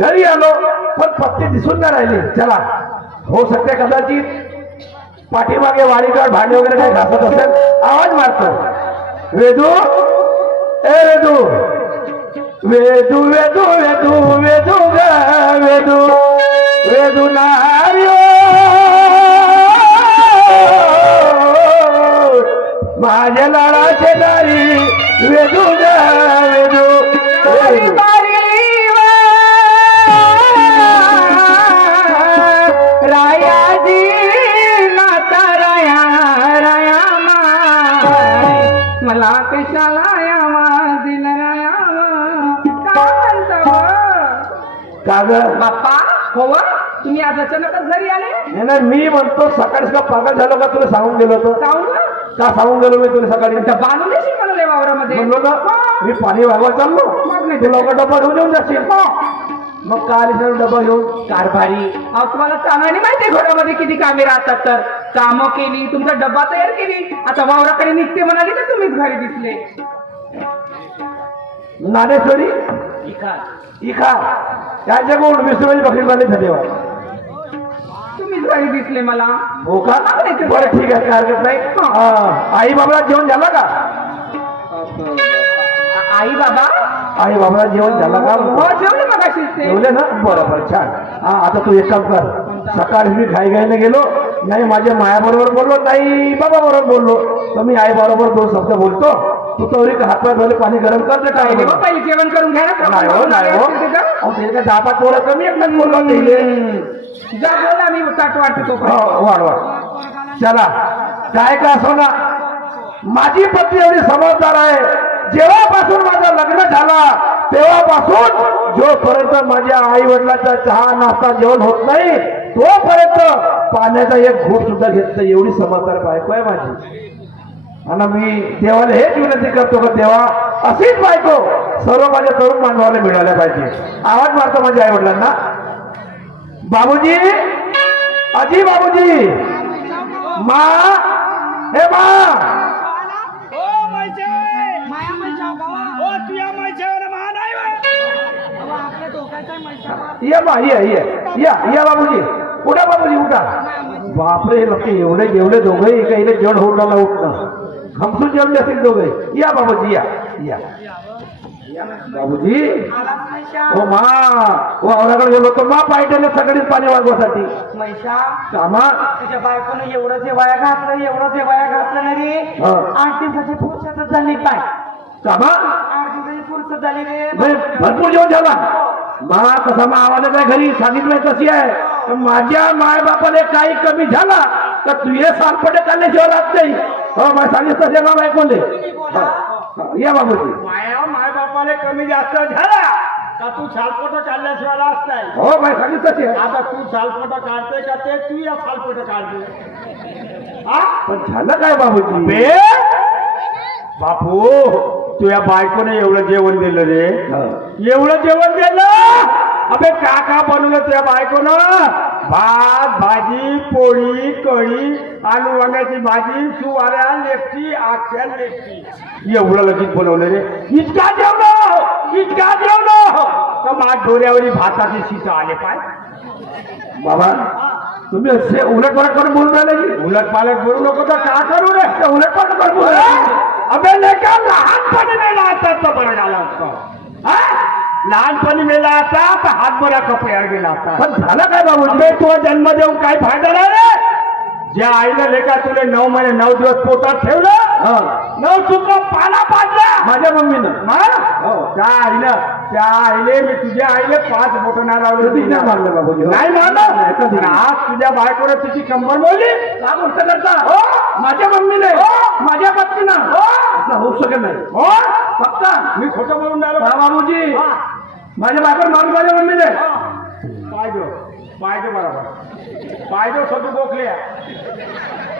घरी आलो पण पत्ते दिसून नाही राहिले. चला हो शकते कदाचित पाठीमागे वाडीकर भांडी वगैरे काही घासत असेल, आवाज मारतो. वेदू ए वेदू वेदू वेदू वेदू वेदू ग वेदू वेदू नार्यो माझ्या लाडाचे नारी वेदू ग वेदू रायाजी नाता राया राया मला कशाला यावा दिल राया का ग बाप्पा हो तुम्ही आज अचानकच घरी आले. नाही मी म्हणतो सकाळी का पागल झालो का तुला सांगून गेलो होतो का सांगून गेलो मी तुला सकाळी बांधून देशील मला वावरामध्ये म्हणलो ना मी पाणी वागवा चाललो तू लवकर डबा घेऊन येऊन जाशील. मग काल डबा घेऊन कारभारी तुम्हाला चांगली माहिती घरामध्ये किती कामे राहतात. तर कामं केली तुमचा डब्बा तयार केली आता वावराकडे निघते म्हणाली तर तुम्हीच घरी दिसले. नाणेश्वरी इखा त्याच्याकडून विसरून बकरी बांधली झाली तुम्हीच घरी दिसले मला. हो का बरं ठीक आहे काय हरकत नाही. आई बाबाला जेवण झालं का? आई बाबा आई बाबाला जेवण झालं का? हो जेवले मगाशी जेवले ना बरोबर छान. आता तू एक काम कर सकाळी मी घाईघाईने गेलो नाही माझ्या मायाबरोबर बोललो नाही बाबा बरोबर बोललो तर मी आई बरोबर 2 शब्द बोलतो. तू तरी हातपाय धुवायला पाणी गरम कर ते काय पहिले जेवण करून घ्या ना. नाही हो नाही हो ते काय 10-5 पोरं कमी एकच बोललो जा बोला मी ताट वाटतो. वाढ वाढ चला काय का असो ना माझी पत्नी एवढी समजदार आहे. जेव्हापासून माझं लग्न झाला तेव्हापासून जोपर्यंत माझ्या आई वडिलांचा चहा नाश्ता जेवण होत नाही तोपर्यंत पाण्याचा एक घोट सुद्धा घेत नाही एवढी समजदार बायको आहे माझी. आणि मी देवाला हेच विनंती करतो का देवा अशीच बायको सर्व माझ्या तरुण मानवाला मिळाल्या पाहिजे. आवाज मारतो माझ्या आई वडिलांना बाबूजी अजी बाबूजी मा हे मा या बा या बाबूजी उठा बाबूजी उठा. बापरे लोक एवढे जेवढे दोघे काही जेवण होऊन राहिला उठणं खमसून जेवढे असेल दोघे. या बाबूजी या बाबूजी हो मा हो औराकडे गेलो तर मा पाहिजे सगळीच पाणी वाजवासाठी कामा तुझ्या बायकोनं एवढं जे वाया घातलं ना रे 8 दिवसाची फुरसतच झाली पाय कामा 8 दिवसाची फुरसत झाली रे. भरपूर जेवण झाला मा तसा मा आवाज काय घरी सांगितलंय कशी आहे माझ्या माय बापाला काही कमी झाला तर तुझे सालपटे काढल्याशिवाय राहत नाही. हो मला सांगितलं तसे नाव ऐकून या बाबूजी माय बापाले कमी जास्त झाला का तू सालपोट काढल्याशिवाय राहत नाही. हो मला सांगितलं तसे आता तू सालपोट काढते का ते तू या सालपोट काढते. पण झालं काय बाबूजी बे बापू तुझ्या बायकोने एवढं जेवण दिलं रे एवढं जेवण दिलं. अबे का बनवलं तुझ्या बायकोनं भात भाजी पोळी कढी आलू वांग्याची भाजी सुवाऱ्या लेपची आख्या लेपची एवढं लगेच बनवलं रे. इतका जेवण तर माझ्या डोऱ्यावरी भाताची शिसा आले पाय. बाबा तुम्ही असे उलट पालट करून बोलून राहिले की उलट पालट बोलू नको तर का करू रे. उलट पालट करून बोल अबे लेका लहानपणी मेला असता तर बरं झालं असतं. लहानपणी मेला असता तर हातभरा कपड्यावर गेला असता. पण झालं काय बाबूजी अबे तो जन्म देऊन काय फायदा नाही रे. ज्या आईनं लेका तुला 9 महिने 9 दिवस पोटात ठेवलं 9 चुका पाला पाडला माझ्या मम्मीनं त्या आईले मी तुझ्या आईले 5 बोट नाही लावले नाही मारलं बाबूजी नाही मारलं. आज तुझ्या बायकोनं तिची कंबर मोडली का गोष्ट करता माझ्या मम्मीने माझ्या पत्नीनं असं होऊ शकत नाही. हो फक्त मी खोटं बोलून राहिलो बाबूजी माझ्या बायकोर मारून माझ्या मम्मीने पाहिजे बरोबर पाहिजे सगळं गोखले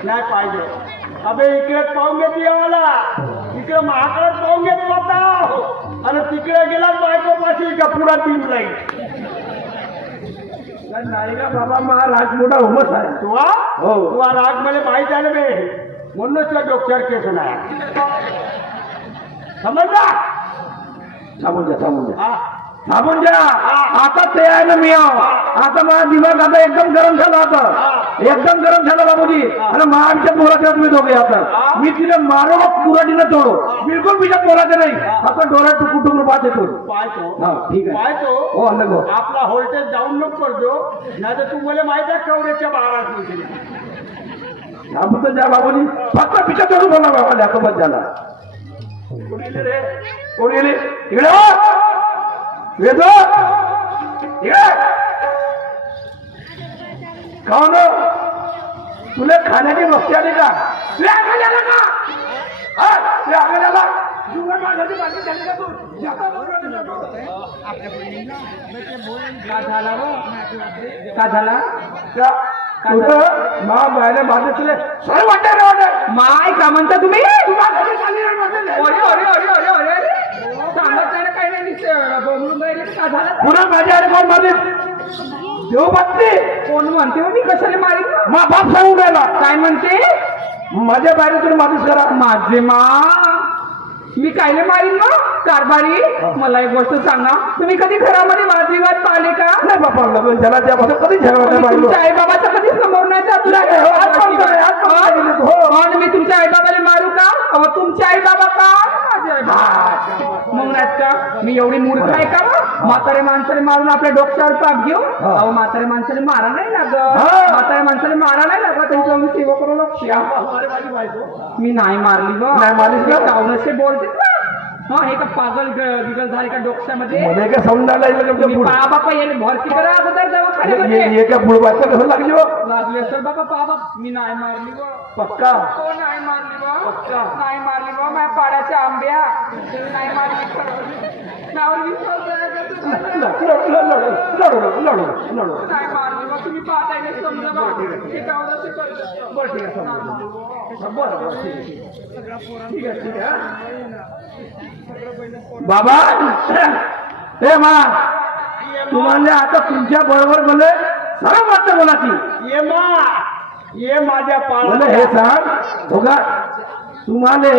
नाही पाहिजे. अबे इकडे पाहून घेत यावाला इकडे महाकडे पाहून घेत होता आणि तिकडे गेला बायको पाशी का पुरा टीम लाईन नाही का बाबा मा राज मोठा हुमस आहे तू राग मला माहिती आहे बे म्हणूनच त्या डोक्यावर केस नाही समजला. थांबून द्या हा थांबून जा. आता ते आहे ना मी आता माझा दिमाग आता एकदम गरम झाला आता एकदम गरम झाला बाबूजी. आणि आमच्या पोराच्या तुम्ही दोघे आता मी तिला मारो कुराडीनं तोडो बिलकुल तुझ्या पोराचं नाही. आता डोळ्यात टुकू टुकू पाहत येतो. हा ठीक आहे पाहतो हो अलग हो. आपला व्होल्टेज डाऊन नको करतो नाही तर तू मला माहिती आहे कवरेजच्या बारात थांबतो जा बाबूजी फक्त पिछा तोडून बोला बाबा आता बस झाला. कोण गेले रे कोण गेले इकडे हो. वेदो काऊन तुला खाण्याची मस्ती आली का तुला आगायला का हा तुला आगायला जुगार माझ्याची बाकी झाली का तू का झाला हो? का झाला तुझं मा बायने माझे तुला सर वाटत रे वाटत माय का म्हणता तुम्ही? अरे अरे अरे अरे अरे अरे अरे सांगत नाही ना काही नाही नुसते बोंबलून राहिले. का झालं? पुन्हा माझ्या अरे कोण माझे देव बघते कोण म्हणते हो मी कशाला मारी? मा बाप सांगून राहिला काय म्हणते? माझ्या बाहेर तुम्ही माणूस करा माझे मा मी कायले मारीन ना कारभारी? मला एक गोष्ट सांगा तुम्ही कधी घरामध्ये वादविवाद पाहिले का? नाही बापा लग्न झाला त्यापासून कधी झगडा नाही पाहिलं. तुमच्या आई बाबाचा कधी समोर नाही जात तुला? आणि मी तुमच्या आई बाबाला मारू का? अहो, तुमचे आई बाबा का? माझे आई बाबा मग नाहीत का? मी एवढी मूर्ख आहे का? म्हातारे माणसाने मारून आपल्या डोक्यावर पाप घेऊ. अहो म्हातारे माणसाने मारा नाही लागत. म्हातारे माणसाने मारा नाही लागत. त्यांच्या मी सेवा करू लक्ष मी नाही मारली नाही मारलीस का? काऊनसे बोलते हा हे का पागल बिगल झाले का डोक्यामध्ये? मध्ये काय समजायला तुम्ही पहा बापा याने भरती करा अगोदर दवाखान्यामध्ये. एका बुडबाचं कसं लागली हो लागली असेल बाबा पहा बाबा मी नाही मारली व पक्का हो नाही मारली व नाही मारली व माझ्या पाड्याच्या आंब्या नाही मारली नावर विश्वास नाही मारली व तुम्ही पाहताय नाही समजा बा हे कावदाचे करत बरं ठीक आहे बरं ठीक आहे ठीक आहे बाबा हे मा तुम्हाला आता तुमच्या बरोबर बोले सरळ वाटतं बोलाची ये मा ये माझ्या बोले पाळ हे सांग हो का तुम्हाला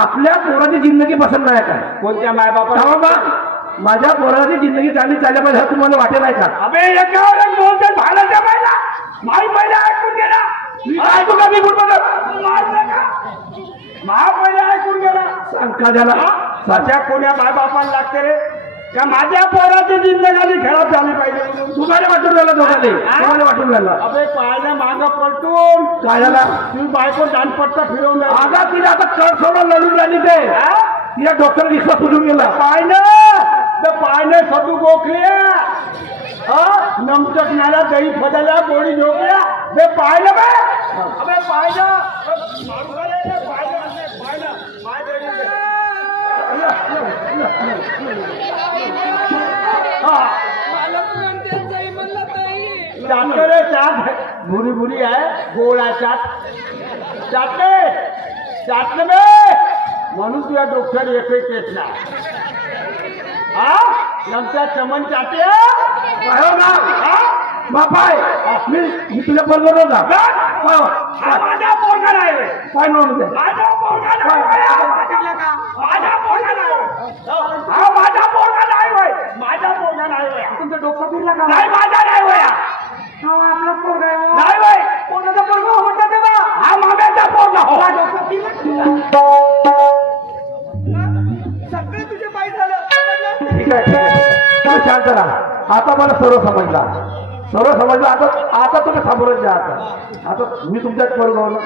आपल्या पोराची जिंदगी पसंत नाही काय कोणत्या मायबापा बाबा माझ्या पोराची जिंदगी चांगली चालल्या पाहिजे हा तुम्हाला वाटेल आहे का? अबे एकावर बोलते भाड्याच्या बायला माई पहिले ऐकून गेला मी ऐकू का मी बोलतो मा पहिले ऐकून गेला सांग का झाला साच्या कोण्या मायबापाला लागते रे का माझ्या पोराची जिंदगाली खेळात झाली पाहिजे तुम्हाला वाटून राहिला दोघाले तुम्हाला वाटून राहिला अबे पाहिलं माग पलटून काय झाला तुम्ही बायको दानपट्टा फिरवून आगा तिला आता कळ सोडून लढून राहिली ते तिला डॉक्टर विश्वास सुटून गेला पाहिलं सदू गोखल्या नमचक नाला दही फदल्या गोळी झोपल्या बे पाहिलं बे अबे पाहिलं रे चाट भुरी भुरी आहे गोळा चाट चाटले बे म्हणून तुझ्या डोक्यावर एकही केस ना हा नमच्या चमन चाटे बापाय मी तुला बरोबर नव्हता माझा पोरगा नाही काय नव्हतं ते माझा पोरगा नाही माझा पोरगा नाही हा माझा पोरगा नाही होय माझा पोरगा नाही होय तुमचा डोका फिरला का? नाही माझा नाही होया हा आपला पोरगा आहे हो. नाही होय कोणाचा पोरगा हो म्हणतात तेव्हा? हा माम्याचा पोरगा हो हा डोका फिरला. सगळे तुझे पाय झालं ठीक आहे तुम्ही शांत राहा आता मला सर्व समजलं आता तुम्ही सामोरच जा आता मी तुमच्याच पोरगवलं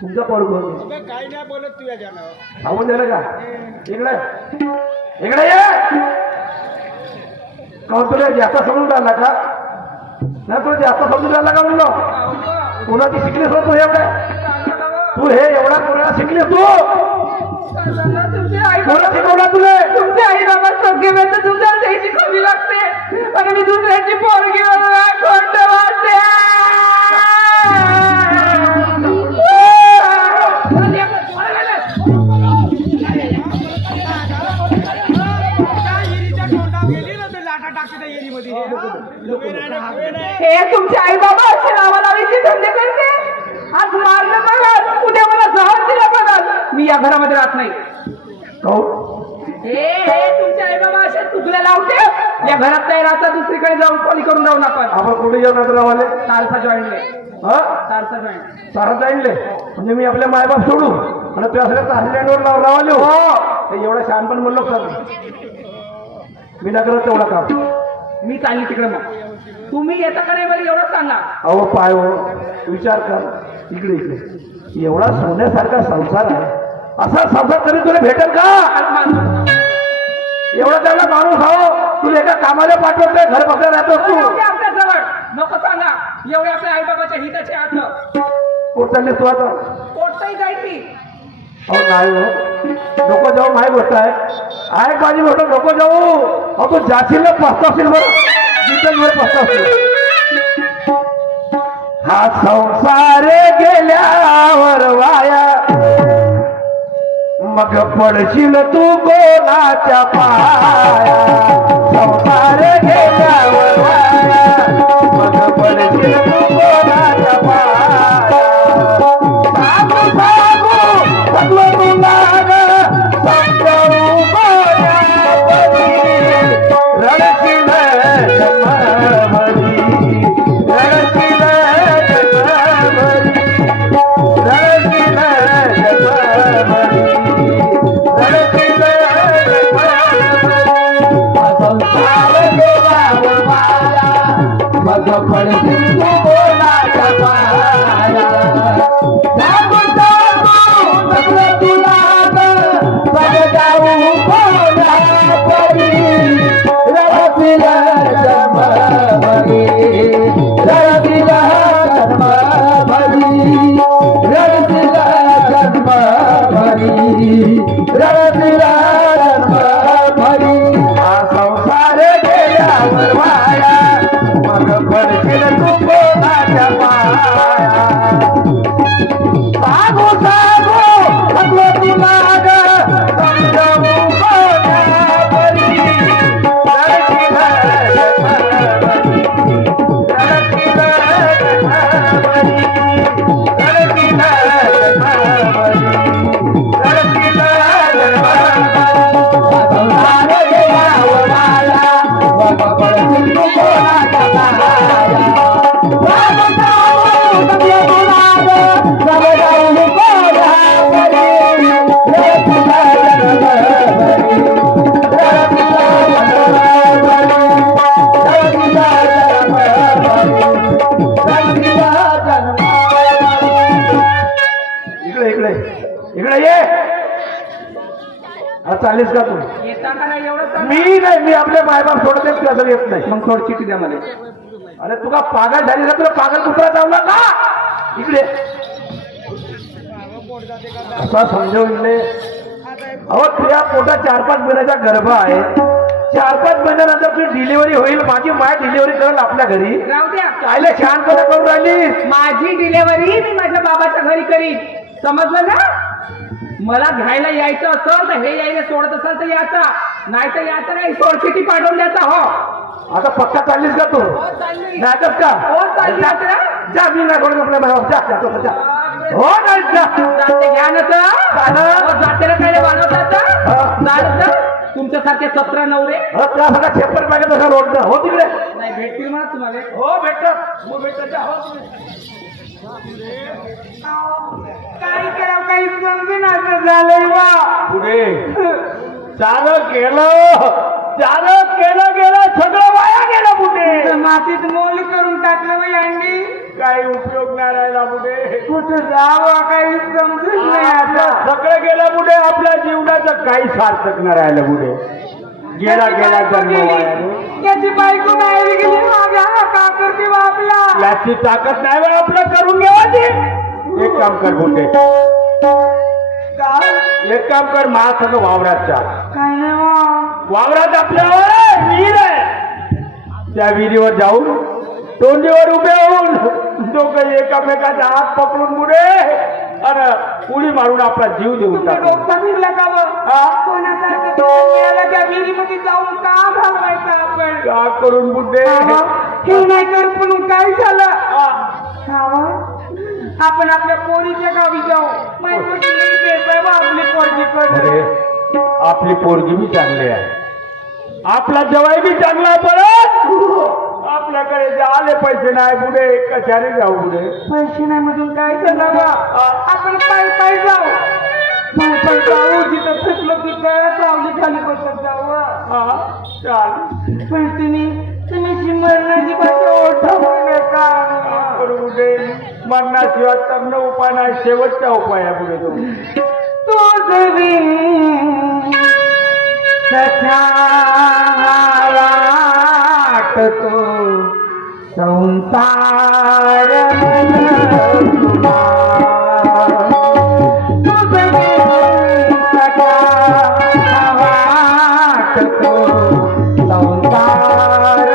तुमच्या पोरगवलं काही नाही बोलत तुझ्या ज्यानं सांगून दिलं का इकडे ये काहून तुला जास्त समजून राहिला का नाही तुला जास्त समजून राहिला का म्हणलं कोणाची शिकलीस हो तू तू हे एवढा कोणाला शिकलीस तू तुमचे आई कोणा शिकवला तुला तुमचे आई बाबा सगळे वेळ तुमच्या द्यायची कमी लागते आणि मी दुसऱ्याची पोरगी कोणतं वाटते हे तुमचे आई बाबा असे नावा लावायचे धंदे करते आज मारलं बघाल उद्या मला जहाज दिला बघाल मी या घरामध्ये राहत नाही काहून हे तुमचे आई बाबा असे चुकले लावते या घरात नाही राहता दुसरीकडे जाऊन पली करून जाऊन आपण आपण कुठे जाऊन आता रावाले सारसा जॉईनले हा सारसा जॉईन सारा जाईनले म्हणजे मी आपले मायबाप सोडू आणि तुझ्या सगळ्या आसल्यावर लावले हो एवढं शहाणपण म्हणलो सर मी ना करत तेवढा काम मी चालली तिकडे मग तुम्ही येता का नाही बरं एवढं सांगा अहो पाय हो विचार कर इकडे इकडे एवढा सोन्यासारखा संसार आहे असा संसार तरी तुला भेटेल का एवढा तेवढा माणूस हो तुला एका कामाला पाठवत नाही घर बसल्या राहतोस तू आपल्या जवळ नको सांगा एवढे आपल्या आई बाबाच्या हिताचे हात कुठं चालले तू आता कोणताही जाईल ती अहो नाही हो नको जाऊ माही गोष्ट आहे माझी गोष्ट नको जाऊ अहो तू जाशील ना पस्तावशील बरं जिथं वेळ पस्तावशील हा संसार गेल्यावर वाया मग पडशील तू कोणाच्या पाया संसार गेल्यावर वाया मग पडशील तू कोणाच्या पाया सांगू सांगू रडशील जन्मभरी रडशील जन्मभरी रडशील जन्मभरी रडशील संसार गेल्यावर वाया मग पडशील तू कोणाच्या पाया सांगू सांगू सगळं तुला जाऊ कोणा परी रडशील जन्मभरी रडशील जन्मभरी रडशील जन्मभरी रडशील जन्मभरी हा संसार गेल्यावर वाया मग पडशील तू कोणाच्या पाया सांगू सांगू सगळं तुला समजावू कोणा परी रडशील जन्मभरी रडशील जन्मभरी रडशील जन्मभरी रडशील जन्मभरी संसार गेल्यावर वाया मग पडशील तू कोणाच्या पाया सांगू सांगू सगळं तुला समजावू कोणा परी रडशील जन्मभरी रडशील जन्मभरी रडशील जन्मभरी इकडे इकडे इकडे ये आता चालेस का तू येता का नाही एवढं सांगा मी नाही मी आपल्या मायबाप सोडते तुझं येत नाही मग थोडी चिठी द्या मला अरे तुला पागल झाली ना तुला पागल कुत्रा चावला का इकडे असा समजवून अहो तुझ्या पोटात 4-5 महिन्याचा गर्भ आहे 4-5 महिन्यानंतर तुझी डिलिव्हरी होईल माझी माय डिलिव्हरी करेल आपल्या घरी राहू द्या कायले शहाणपणा करून राहिली माझी डिलेव्हरी मी माझ्या बाबाच्या घरी करीन समजलं ना मला घ्यायला यायचं असेल तर हे यायला सोडत असेल तर याचा नाही तर याचा नाही सोडचिठी पाठवून द्यायचा हो आता पक्का चाललीस का तू चालली नाहीतच का हो चालली आता जा मी नाही कोणी आपल्या बाबा जा जातो जा हो नाही जा जाते घ्या ना तर जातेला काय बनवतात तुमच्यासारखे 17 नवरे त्या सगळ्या छेपर पाहिजे तसा रोड हो तिकडे नाही भेटतील म्हणा तुम्हाला हो भेटतात हो भेटतात जा हो काही करावं काही समजेन असं झालंय बा पुढे चालत केलं गेलं सगळं वाया गेलं पुढे मातीत मोल करून टाकलं बाई अंडी काही उपयोग नाही राहिला पुढे कुठं जावं काही समजत नाही आता सगळं गेलं पुढे आपल्या जीवनाचं काही सार्थक नाही राहिलं पुढे गेला जन्म वाया रे. त्याची बायको बाहेर गेली माझ्या का करते बापला याची ताकद नाही बा आपलं करून घ्यावाची एक काम कर बोलते एक काम कर महासंघ वावराच्या काय नाही वावरात आपल्यावर विहीर आहे त्या विहिरीवर जाऊन तोंडीवर उभे होऊन दोघं एकामेकाचा हात पकडून पुढे आणि उडी मारून आपला जीव देऊन टाकू कोणासारखं त्या विहिरीमध्ये जाऊन का घालवायचं आपण का करून बुड्डे हे नाही कर पण काय झालं आपण आपल्या पोरीच्या गावी जाऊ आपली पोरगी अरे आपली पोरगी बी चांगली आहे, आपला जवाई बी चांगला आहे, परत आपल्याकडे जे आले पैसे नाही पुढे कशाने जाऊ पुढे. पैसे नाही मधून काय करावा, आपण पाय जाऊ, पाय जाऊ, जिथं थकलं तिथं सावली खाली बसत जाऊ. चाल पण तुम्ही मरणाची भाषा ओळखू नका. पुढे मरणाशिवाय करणं उपाय नाही, शेवटचा उपाय आहे पुढे तो. तुझ बिन सख्या वाटतो संसार तुझा. तुझ बिन सख्या वाटतो संसार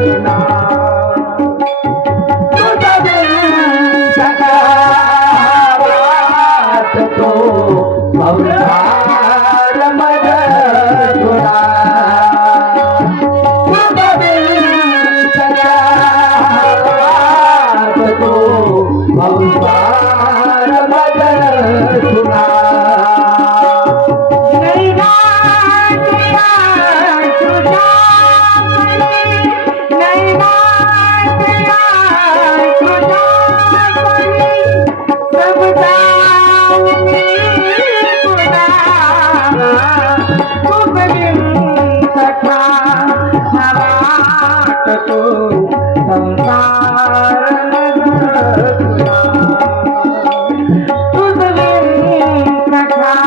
तुझा. तुझ बिन सख्या वाटतो संसार तुझा. तुझ बिन सख्या वाटतो संसार तुझा. नाही गाठ तुझ्या नाही गाठ तुझ्या सब जाऊनी तुझा. तुझ बिन सख्या वाटतो संसार तुझा. तुझ बिन सख्या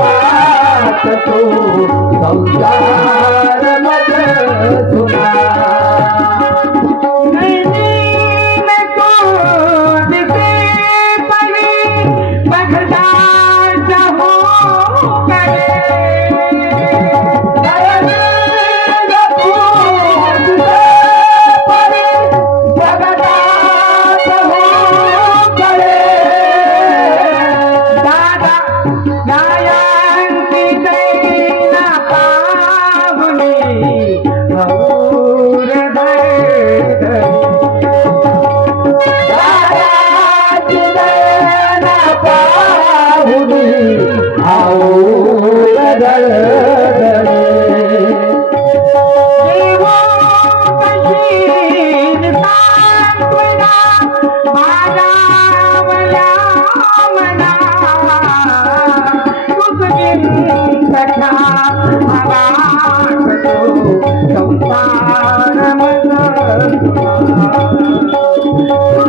वाटतो संसार तुझा.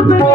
संसार